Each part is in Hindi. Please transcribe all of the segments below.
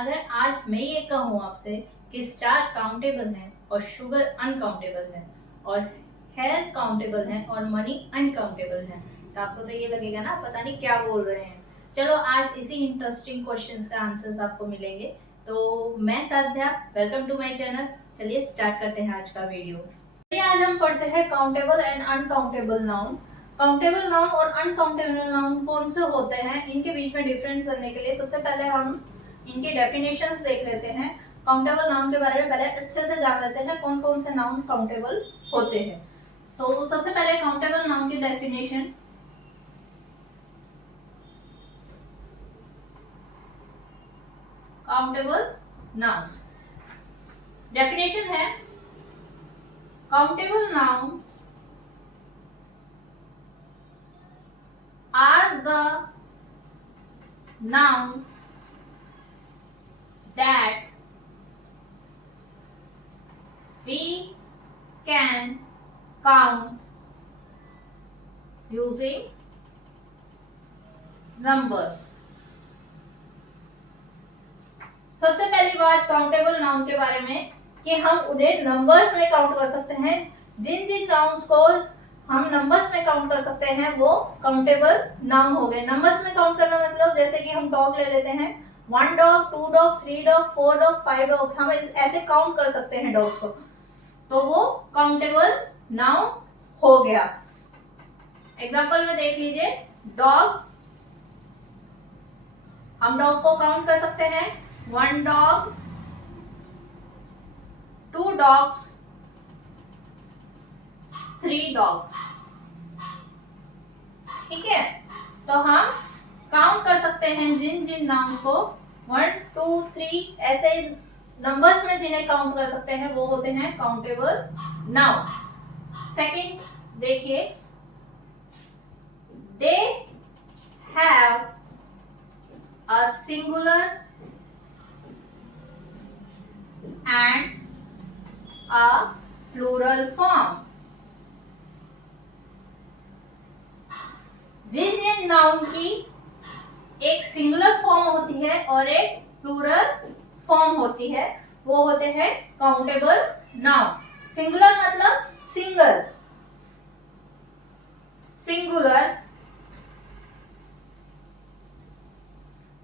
अगर आज मैं ये कहूँ आपसे कि स्टार काउंटेबल है और शुगर अनकाउंटेबल है और हेल्थ काउंटेबल है और मनी अनकाउंटेबल है, तो आपको तो ये लगेगा ना पता नहीं क्या बोल रहे हैं। चलो आज इसी इंटरेस्टिंग क्वेश्चंस का आंसर्स आपको मिलेंगे। तो मैं साध्या, वेलकम टू माय चैनल। चलिए स्टार्ट करते हैं आज का वीडियो। चलिए आज हम पढ़ते हैं countable and uncountable noun. Countable noun और अनकाउंटेबल नाउन कौन से होते हैं, इनके बीच में डिफरेंस करने के लिए सबसे पहले हम इनके डेफिनेशंस देख लेते हैं। काउंटेबल नाउन के बारे में पहले अच्छे से जान लेते हैं कौन कौन से नाउन काउंटेबल होते हैं। तो सबसे पहले काउंटेबल नाउन की डेफिनेशन। काउंटेबल नाउन्स डेफिनेशन है, countable noun are the nouns that we can count using numbers। सबसे पहली बात काउंटेबल नाउन के बारे में कि हम उन्हें नंबर्स में काउंट कर सकते हैं। जिन जिन नाउन्स को हम नंबर्स में काउंट कर सकते हैं वो काउंटेबल नाउन हो गए। नंबर्स में काउंट करना मतलब जैसे कि हम डॉग ले लेते हैं, 1 dog, 2 dog, 3 dog, 4 dog, 5 dog, हम ऐसे काउंट कर सकते हैं डॉग्स को, तो वो काउंटेबल नाउन हो गया। एग्जांपल में देख लीजिए, डॉग, हम डॉग को काउंट कर सकते हैं 1 डॉग, 2 डॉग्स, 3 डॉग्स। ठीक है, तो हम काउंट कर सकते हैं जिन जिन नाउन्स को 1 2 3 ऐसे नंबर्स में जिन्हें काउंट कर सकते हैं वो होते हैं काउंटेबल नाउन। सेकंड देखिए, they have a singular and a plural form. जिन जिन नाउन की एक सिंगुलर फॉर्म होती है और एक प्लूरल फॉर्म होती है वो होते हैं काउंटेबल नाउन। सिंगुलर मतलब सिंगल, सिंगुलर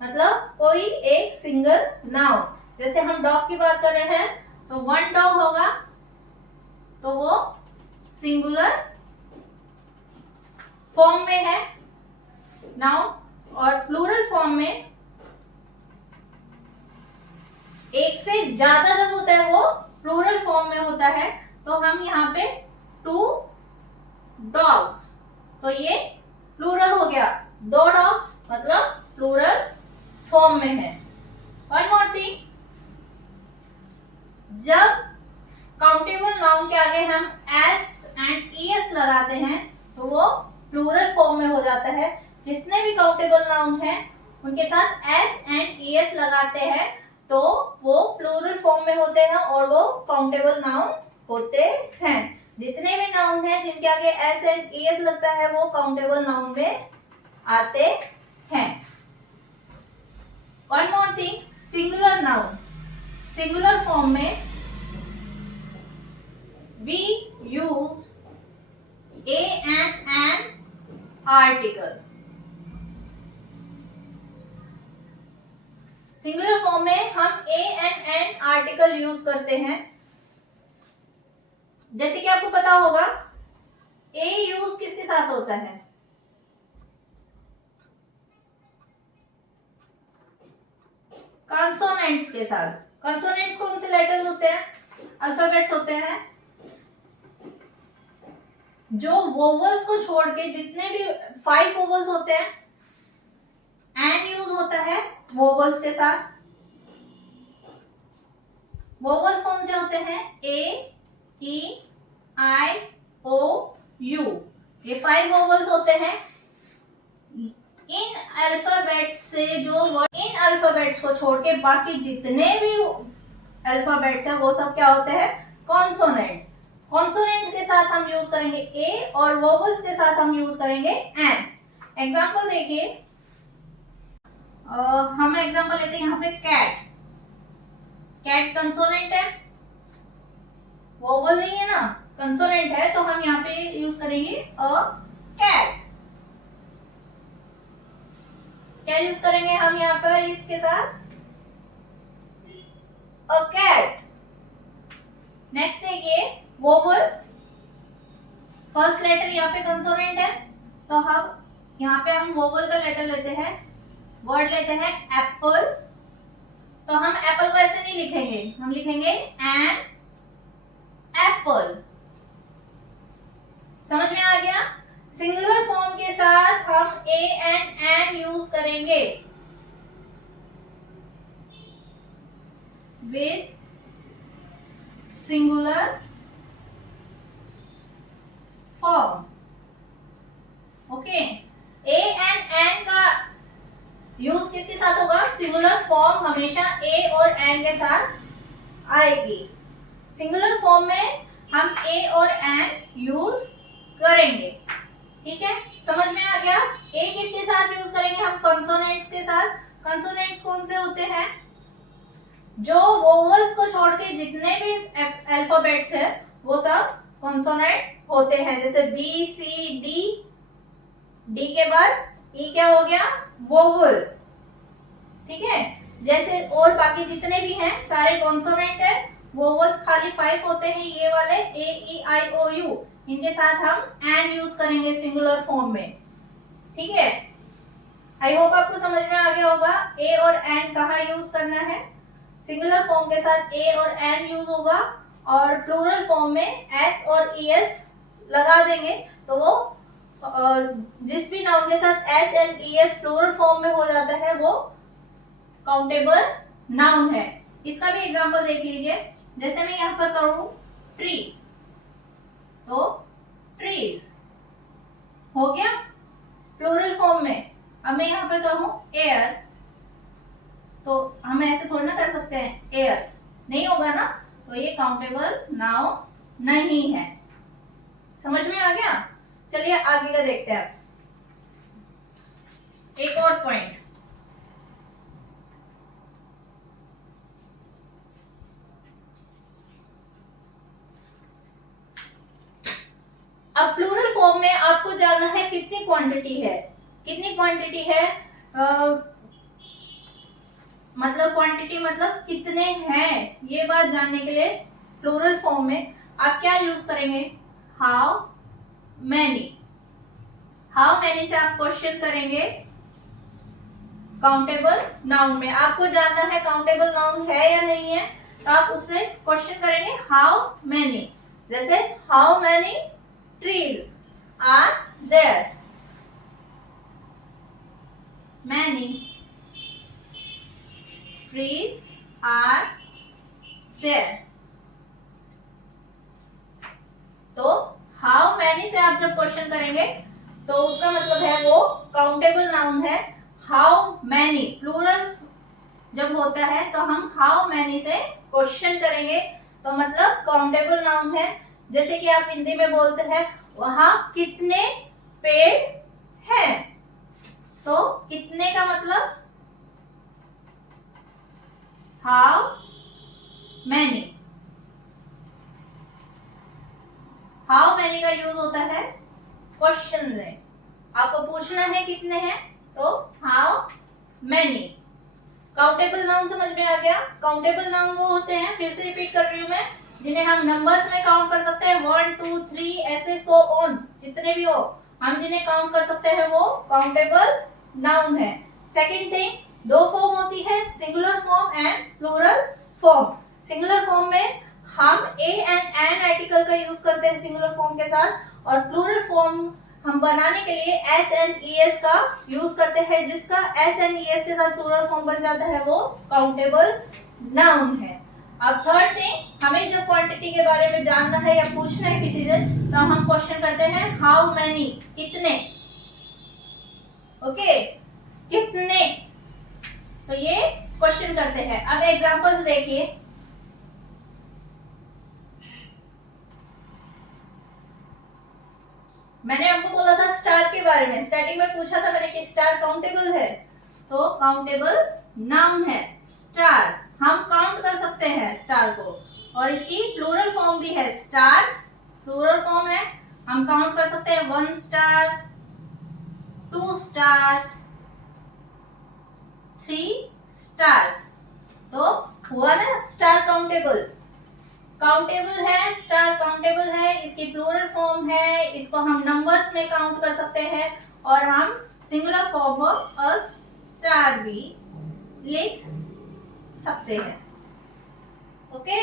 मतलब कोई एक सिंगल नाउन। जैसे हम डॉग की बात कर रहे हैं तो 1 डॉग होगा तो वो सिंगुलर फॉर्म में है नाउन, और प्लूरल फॉर्म में एक से ज्यादा जब होता है वो प्लूरल फॉर्म में होता है। तो हम यहाँ पे 2 डॉग्स, तो ये प्लूरल हो गया, 2 डॉग्स मतलब प्लूरल फॉर्म में है। वन मोर थिंग, जब काउंटेबल नाउन के आगे हम एस एंड ईएस लगाते हैं तो वो प्लूरल फॉर्म में हो जाता है। जितने भी काउंटेबल नाउन हैं उनके साथ एस एंड ईएस लगाते हैं तो वो प्लूरल फॉर्म में होते हैं और वो काउंटेबल नाउन होते हैं। जितने भी नाउन हैं जिनके आगे एस एंड ईएस लगता है वो काउंटेबल नाउन में आते हैं। One more thing, singular noun, singular form में we use a and an article। Singular form में हम a and an article use करते हैं। जैसे कि आपको पता होगा a यूज किसके साथ होता है, कंसोनेंट्स के साथ। कंसोनेंट्स कौन से लेटर्स होते हैं, अल्फाबेट्स होते हैं। जो वोवल्स को छोड़ के जितने भी 5 वोवल्स होते हैं एन यूज होता है वोवल्स के साथ। वोवल्स कौन से होते हैं, ए, ई, आई, ओ, यू, ये 5 वोवल्स होते हैं। इन अल्फाबेट्स से इन अल्फाबेट्स को छोड़ के बाकी जितने भी अल्फाबेट्स हैं वो सब क्या होते हैं, कॉन्सोनेंट। कॉन्सोनेंट के साथ हम यूज करेंगे ए और वोवल्स के साथ हम यूज करेंगे एन। एग्जाम्पल देखिए, हम एग्जाम्पल लेते हैं यहाँ पे कैट। कैट कंसोनेंट है, वोवल नहीं है ना, कंसोनेंट है, तो हम यहाँ पे यूज करेंगे अ कैट। क्या यूज करेंगे हम यहाँ पर इसके साथ, अ कैट। नेक्स्ट देखिए वोवल, फर्स्ट लेटर यहाँ पे कंसोनेंट है, तो हम यहाँ पे हम वोवल का लेटर लेते हैं, वर्ड लेते हैं एप्पल। तो हम एप्पल को ऐसे नहीं लिखेंगे, हम लिखेंगे एन एप्पल। समझ में आ गया। सिंगुलर फॉर्म के साथ हम ए एन यूज करेंगे with singular form. Okay, a an का यूज किसके साथ होगा, सिंगुलर फॉर्म हमेशा ए और एन के साथ आएगी। सिंगुलर फॉर्म में हम ए और एन यूज करेंगे। ठीक है, समझ में आ गया। ए किसके साथ यूज करेंगे हम, कंसोनेंट्स के साथ। कंसोनेंट्स कौन से होते हैं, जो वोवल्स को छोड़ के जितने भी अल्फाबेट्स हैं वो सब कंसोनेंट होते हैं। जैसे बी सी डी, डी के बाद ई क्या हो गया, वोवल। ठीक है, जैसे और बाकी जितने भी हैं सारे कॉन्सोनेंट है, वोवल्स खाली 5 होते हैं, ये वाले ए ई आई ओ यू, इनके साथ हम एन यूज करेंगे सिंगुलर फॉर्म में। ठीक है, आई होप आपको समझ में आ गया होगा ए और एन कहाँ यूज करना है। सिंगुलर फॉर्म के साथ ए और एन यूज होगा, और प्लूरल फॉर्म में एस और ई एस लगा देंगे, तो वो जिस भी नाउन के साथ S and E S plural form में हो जाता है वो काउंटेबल नाउन है। इसका भी एग्जांपल देख लीजिए। जैसे मैं यहाँ पर करूं ट्री, तो ट्रीज हो गया प्लूरल फॉर्म में। अब मैं यहाँ पे कहूं एयर, तो हम ऐसे थोड़ी ना कर सकते हैं, एयर्स नहीं होगा ना, तो ये काउंटेबल नाउन नहीं है। समझ में आ गया। चलिए आगे का देखते हैं। एक और पॉइंट, अब प्लूरल फॉर्म में आपको जानना है कितनी क्वांटिटी है, कितनी क्वांटिटी है, मतलब क्वांटिटी मतलब कितने हैं, ये बात जानने के लिए प्लूरल फॉर्म में आप क्या यूज करेंगे, हाउ मैनी। हाउ मैनी से आप क्वेश्चन करेंगे काउंटेबल नाउन में। आपको जानना है काउंटेबल नाउन है या नहीं है, तो आप उससे क्वेश्चन करेंगे हाउ मैनी। जैसे how many trees are there, many trees are there. तो हाउ मैनी से आप जब क्वेश्चन करेंगे तो उसका मतलब है वो काउंटेबल नाउन है। हाउ मैनी प्लूरल जब होता है तो हम हाउ मैनी से क्वेश्चन करेंगे, तो मतलब काउंटेबल नाउन है। जैसे कि आप हिंदी में बोलते हैं वहां कितने पेड़ हैं, तो कितने का मतलब हाउ मैनी। हाउ मैनी का यूज होता है क्वेश्चन में, आपको पूछना है कितने हैं, तो हाउ मैनी। काउंटेबल नाउन समझ में आ गया। काउंटेबल नाउन वो होते हैं, फिर से रिपीट कर रही हूं मैं, जिन्हें हम नंबर्स में काउंट कर सकते हैं, 1 2 3 ऐसे सो ऑन, जितने भी हो हम जिन्हें काउंट कर सकते हैं वो काउंटेबल नाउन है। सेकंड थिंग, दो फॉर्म होती है, singular form and plural form. Singular form में हम ए एंड एन आर्टिकल का यूज करते हैं सिंगुलर फॉर्म के साथ, और प्लूरल फॉर्म हम बनाने के लिए एस एंड ई एस का यूज करते हैं, जिसका एस एंड ई एस के साथ प्लूरल फॉर्म बन जाता है वो काउंटेबल नाउन है। अब थर्ड थिंग, हमें जब क्वांटिटी के बारे में जानना है या पूछना है किसी से, तो हम क्वेश्चन करते हैं हाउ मैनी, कितने। ओके, कितने, तो ये क्वेश्चन करते हैं। अब एग्जांपल्स देखिए। मैंने आपको बोला था स्टार के बारे में, स्टार्टिंग में पूछा था मैंने कि स्टार काउंटेबल है, तो काउंटेबल नाउन है स्टार, हम काउंट कर सकते हैं। और इसकी प्लूरल फॉर्म भी है, स्टार्स प्लूरल फॉर्म है। हम काउंट कर सकते हैं 1 स्टार, 2 स्टार्स, 3 स्टार्स। तो हुआ ना स्टार काउंटेबल। काउंटेबल है, स्टार काउंटेबल है, इसकी प्लूरल फॉर्म है, इसको हम नंबर्स में काउंट कर सकते हैं और हम singular form of a star भी लिख सकते हैं। ओके,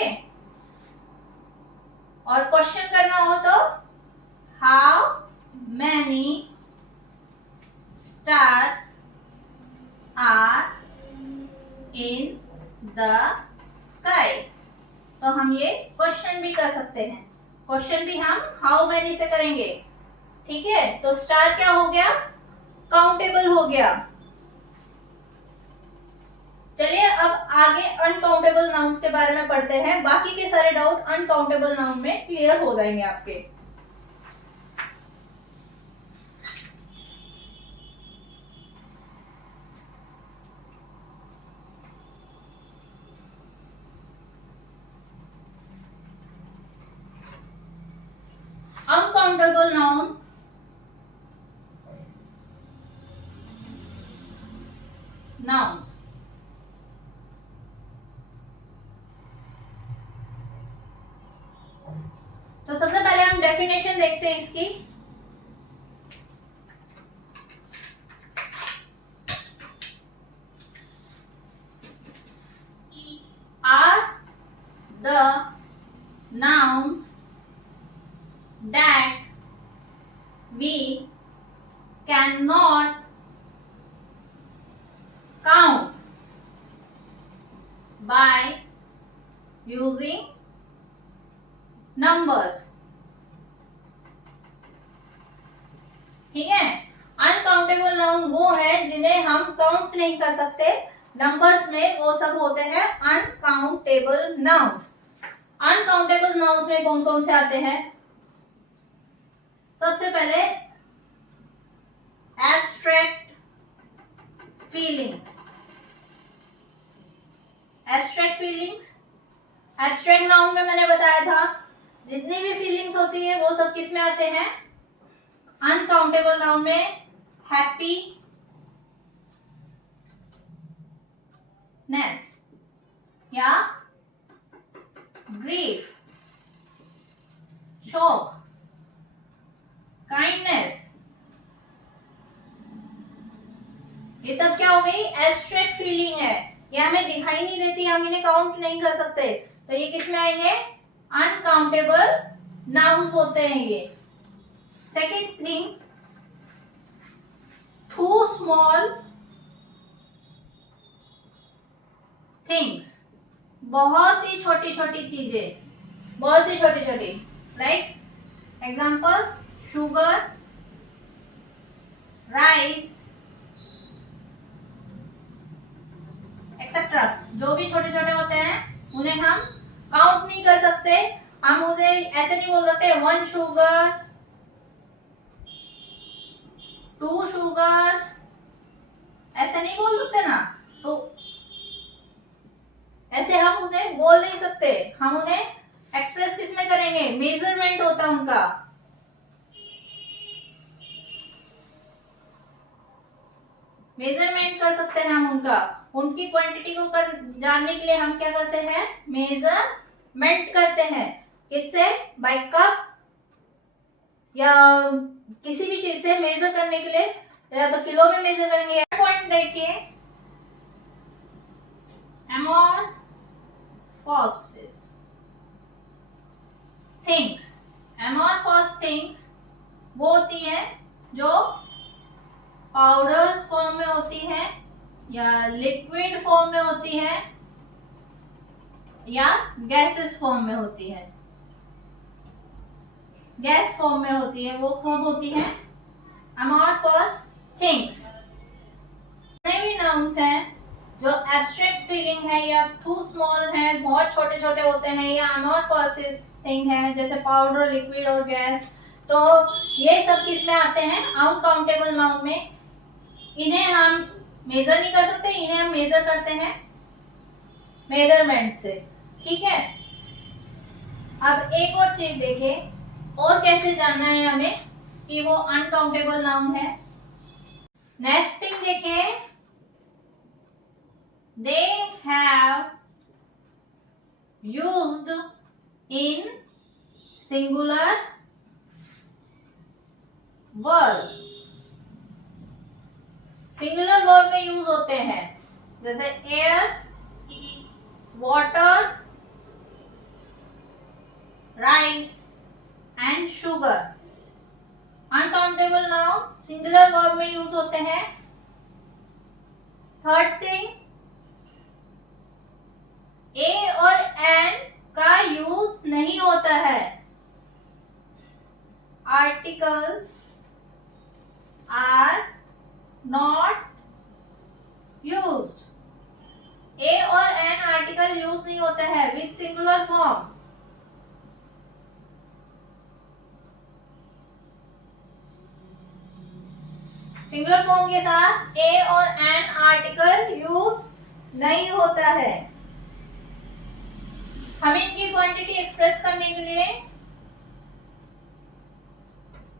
और क्वेश्चन करना हो तो how many stars are in the sky. तो हम ये क्वेश्चन भी कर सकते हैं। क्वेश्चन भी हम हाउ मैनी से करेंगे। ठीक है, तो स्टार क्या हो गया, काउंटेबल हो गया। चलिए अब आगे अनकाउंटेबल नाउन्स के बारे में पढ़ते हैं। बाकी के सारे डाउट अनकाउंटेबल नाउन में क्लियर हो जाएंगे आपके। Uncountable noun, nouns। तो सबसे पहले हम डेफिनेशन देखते हैं इसकी। Are the nouns that we cannot count by using numbers। ठीक है, अनकाउंटेबल नाउन वो है जिन्हें हम काउंट नहीं कर सकते नंबर्स में, वो सब होते हैं अनकाउंटेबल नाउन्स। अनकाउंटेबल नाउन्स में कौन कौन से आते हैं? सबसे पहले abstract feeling. Abstract feelings, abstract noun में मैंने बताया था जितनी भी फीलिंग्स होती है वो सब किस में आते हैं? अनकाउंटेबल नाउन में। हैप्पी नेस या ग्रीफ, शोक, काइंडनेस, ये सब क्या हो गई? एब्स्ट्रैक्ट फीलिंग है। ये हमें दिखाई नहीं देती, हम इन्हें काउंट नहीं कर सकते, तो ये किस में आएंगे? अनकाउंटेबल नाउन्स होते हैं ये। Second thing, too small things, बहुत ही छोटी छोटी चीजें, बहुत ही छोटी छोटी, like example sugar, rice etcetera. जो भी छोटे छोटे होते हैं उन्हें हम काउंट नहीं कर सकते। हम उसे ऐसे नहीं बोल सकते 1 शुगर, 2 शुगर्स, ऐसे नहीं बोल सकते ना। तो ऐसे हम उन्हें बोल नहीं सकते, हम उन्हें एक्सप्रेस किस में करेंगे? मेजरमेंट होता है उनका। मेजरमेंट कर सकते हैं हम उनका, उनकी क्वांटिटी को जानने के लिए हम क्या करते हैं? मेजरमेंट करते हैं। किससे? बाय कप या किसी भी चीज से मेजर करने के लिए, या तो किलो में मेजर करेंगे। पॉइंट देखिए, amorphous थिंग्स। amorphous थिंग्स वो होती है जो पाउडर्स फॉर्म में होती है या लिक्विड फॉर्म में होती है या गैसेस फॉर्म में होती है। गैस फॉर्म में होती है, वो कब होती है? amorphous things. जितने भी नाउन्स हैं जो एब्स्ट्रैक्ट फीलिंग है या टू स्मॉल है, बहुत छोटे छोटे होते हैं, या amorphous थिंग है जैसे पाउडर, लिक्विड और गैस, तो ये सब किस में आते हैं? अनकाउंटेबल नाउन में। इन्हें हम मेजर नहीं कर सकते, इन्हें हम मेजर करते हैं मेजरमेंट से। ठीक है, अब एक और चीज देखें, और कैसे जानना है हमें कि वो अनकाउंटेबल नाउन है। नेक्स्ट थिंग देखें, they have used in singular verb. Singular verb में यूज होते हैं, जैसे air, water, rice and sugar. Uncountable noun singular verb में यूज होते हैं। थर्ड थिंग, ए और एन का यूज नहीं होता है। Articles are not used. A और एन आर्टिकल यूज नहीं होता है with singular form. Singular form के साथ ए और एन आर्टिकल यूज नहीं होता है। हमें इनकी क्वांटिटी एक्सप्रेस करने के लिए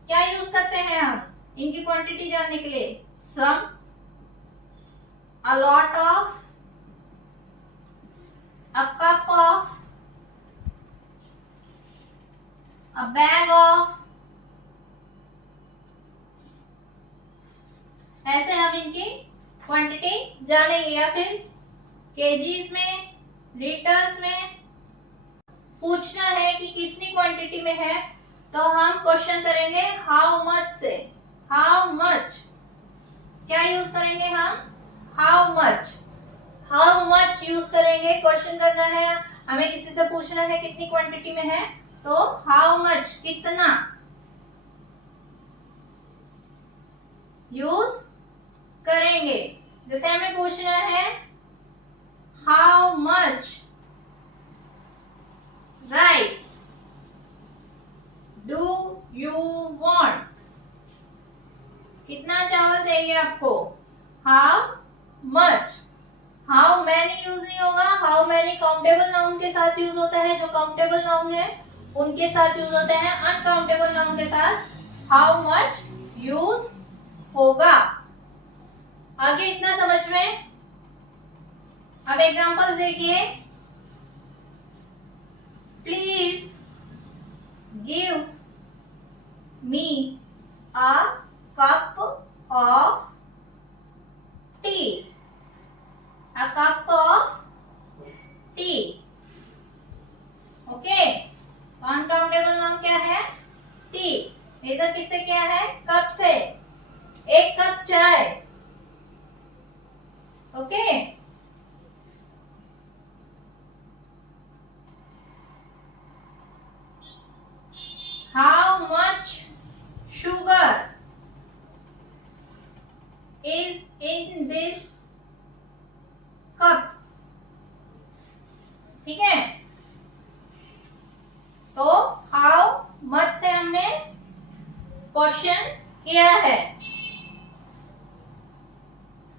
क्या यूज करते हैं हम? इनकी क्वांटिटी जानने के लिए some, a lot of, a cup of, a bag of. ऐसे हम इनकी क्वांटिटी जानेंगे, या फिर केजीज में, लीटर्स में पूछना है कि कितनी क्वांटिटी में है, तो हम क्वेश्चन करेंगे हाउ मच से। हाउ मच क्या यूज करेंगे हम? How much. How much use करेंगे, क्वेश्चन करना है हमें, किसी से पूछना है कितनी क्वांटिटी में है, तो हाउ मच कितना यूज करेंगे। जैसे हमें पूछना है how much rice do you want. कितना चावल चाहिए आपको? How much. How many use नहीं होगा। हाउ मैनी काउंटेबल नाउन के साथ यूज होता है, जो काउंटेबल नाउन है उनके साथ यूज होता है। अनकाउंटेबल नाउन के साथ हाउ मच यूज होगा। आगे इतना समझ में? अब एग्जांपल्स देखिए, please give me a cup of T. A cup of T. Okay, uncountable noun क्या है? टी। मेजर किससे क्या है? कप से। एक कप चाय। Okay, how much sugar is in this cup। ठीक है, तो हाउ मच से हमने क्वेश्चन किया है।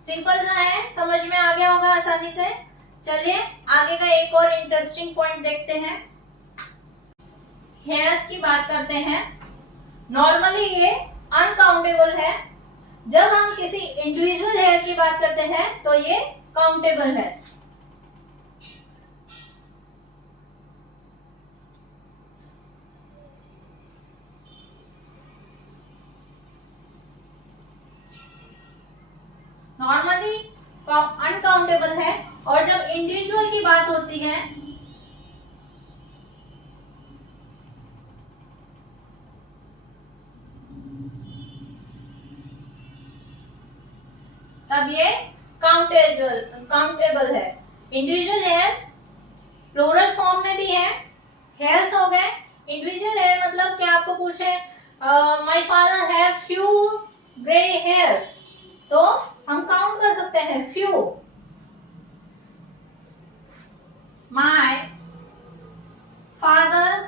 सिंपल सा है, समझ में आ गया होगा आसानी से। चलिए आगे का एक और इंटरेस्टिंग पॉइंट देखते हैं। हेयर की बात करते हैं। नॉर्मली ये अनकाउंटेबल है। जब हम किसी इंडिविजुअल हेयर की बात करते हैं तो ये काउंटेबल है। नॉर्मली अनकाउंटेबल है, और जब इंडिविजुअल की बात होती है तब ये काउंटेबल है। इंडिविजुअल हेयर्स प्लूरल फॉर्म में भी है। हेयर्स हो गए इंडिविजुअल हेयर, मतलब क्या आपको पूछे my father have few grey hairs, तो हम काउंट कर सकते हैं few. My father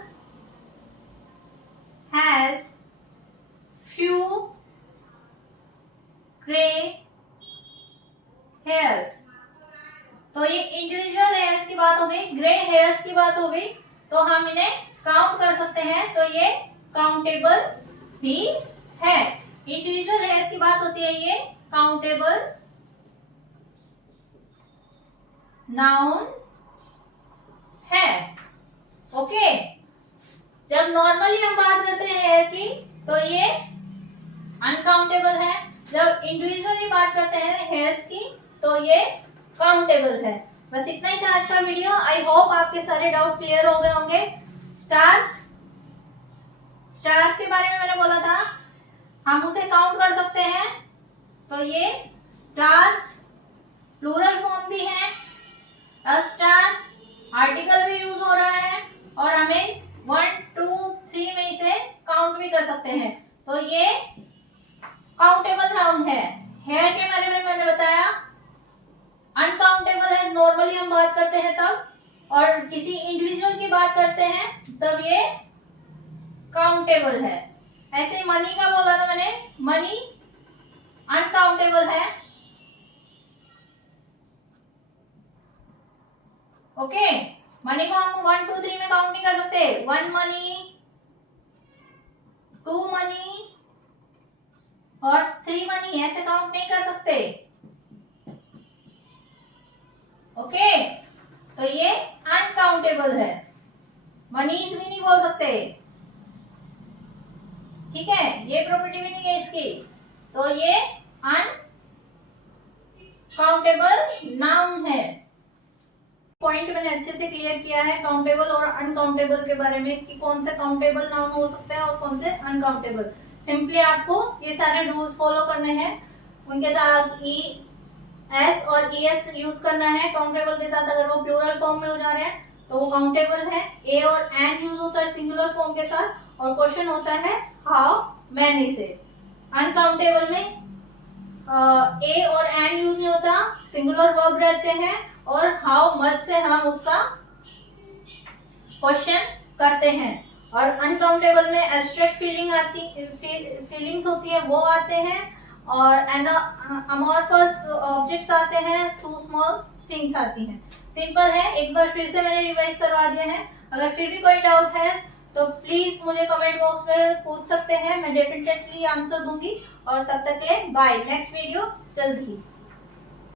has few grey hairs, तो ये इंडिविजुअल हेयर्स की बात हो गई। ग्रे हेयर्स की बात हो गई, तो हम इन्हें काउंट कर सकते हैं तो ये काउंटेबल भी है। इंडिविजुअल हेयर्स की बात होती है, ये काउंटेबल नाउन है। ओके, जब नॉर्मली हम बात करते हैं हेयर की तो ये अनकाउंटेबल है, जब इंडिविजुअली बात करते हैं हेयर्स की तो ये काउंटेबल है। बस इतना ही था आज का वीडियो। आई होप आपके सारे डाउट क्लियर हो गए होंगे। स्टार्स के बारे में मैंने बोला था, हम उसे काउंट कर सकते हैं तो ये स्टार्स प्लूरल फॉर्म भी है, अ स्टार आर्टिकल भी यूज हो रहा है और हमें 1 2 3 में इसे काउंट भी कर सकते हैं, तो ये काउंटेबल नाउन है। हेयर के बारे में मैंने बताया अनकाउंटेबल है, नॉर्मली हम बात करते हैं तब, और किसी इंडिविजुअल की बात करते हैं तब ये काउंटेबल है। ऐसे मनी का बोला था मैंने, मनी अनकाउंटेबल है। ओके, मनी को हम 1 2 3 में काउंट नहीं कर सकते। 1 मनी, 2 मनी और 3 मनी ऐसे काउंट नहीं कर सकते। ओके, तो ये अनकाउंटेबल है, मनीज भी नहीं बोल सकते। ठीक है, ये प्रॉपर्टी भी नहीं है इसकी, तो ये अनकाउंटेबल नाउन है। पॉइंट मैंने अच्छे से क्लियर किया है काउंटेबल और अनकाउंटेबल के बारे में कि कौन से काउंटेबल नाउन हो सकते हैं और कौन से अनकाउंटेबल। सिंपली आपको ये सारे रूल्स फॉलो करने हैं, उनके साथ ई एस और ई एस यूज करना है। काउंटेबल के साथ अगर वो प्लूरल फॉर्म में हो जा रहे हैं तो वो काउंटेबल है। ए और एन यूज होता है सिंगुलर फॉर्म के साथ, और क्वेश्चन होता है हाउ मैनी से। अनकाउंटेबल में ए और एन यूज नहीं होता, सिंगुलर वर्ब रहते हैं, और हाउ मच से हम उसका क्वेश्चन करते हैं। और अनकाउंटेबल में एब्स्ट्रैक्ट फीलिंग्स होती है, वो आते हैं, और अमॉर्फस ऑब्जेक्ट्स आते हैं, टू स्मॉल थिंग्स आती हैं। सिंपल है, एक बार फिर से मैंने रिवाइज करवा दिया है। अगर फिर भी कोई डाउट है तो प्लीज मुझे कमेंट बॉक्स में पूछ सकते हैं, मैं डेफिनेटली आंसर दूंगी। और तब तक के लिए बाय, नेक्स्ट वीडियो जल्द ही।